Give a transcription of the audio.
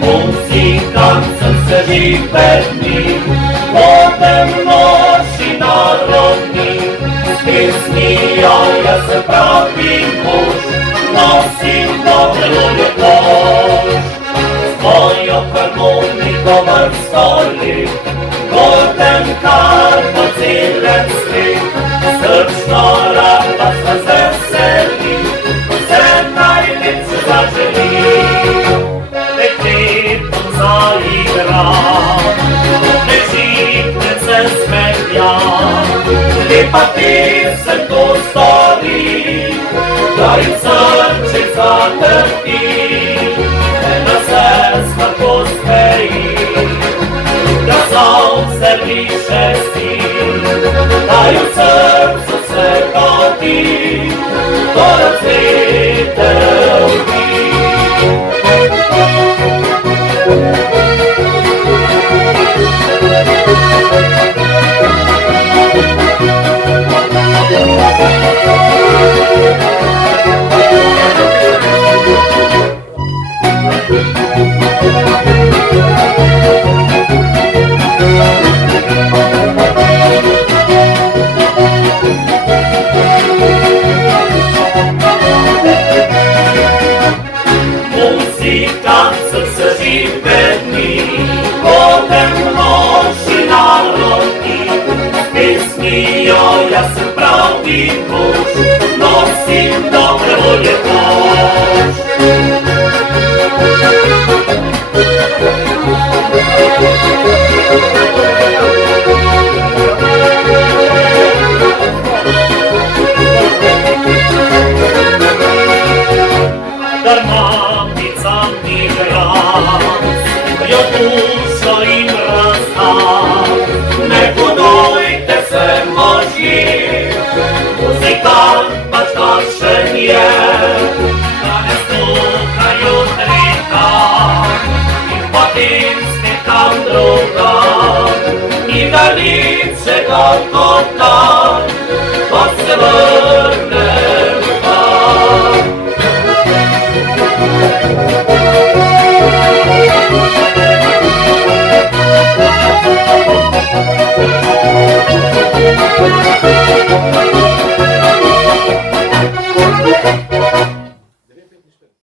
Muzykancem se żywetni, potem nosi narodni, z pieśni ja se prawi mąż, nosi dobry ludzie kosz. Swoją harmonikować stoli, potem karpo cilecki, srčno rada se zeseli, se najlepsze zażyli. Zaigra, necikne se smeja, lepa pesem to stori, da jim srce zatrpi, ena sestra posmeji, da sonce više si, da jim srcu se godi, to razvijete vi. Muzykancem se żywetni, potem nosi narodni, z pieśni ja se prawi mąż, nosim dobre volje kosz. Jo dušo im razdam, ne budujte se moži, muzikant pač takšen je, da ne sluhajo trika, in potem skakam drugam, ni da lepšega kot dan, ko se vrnem.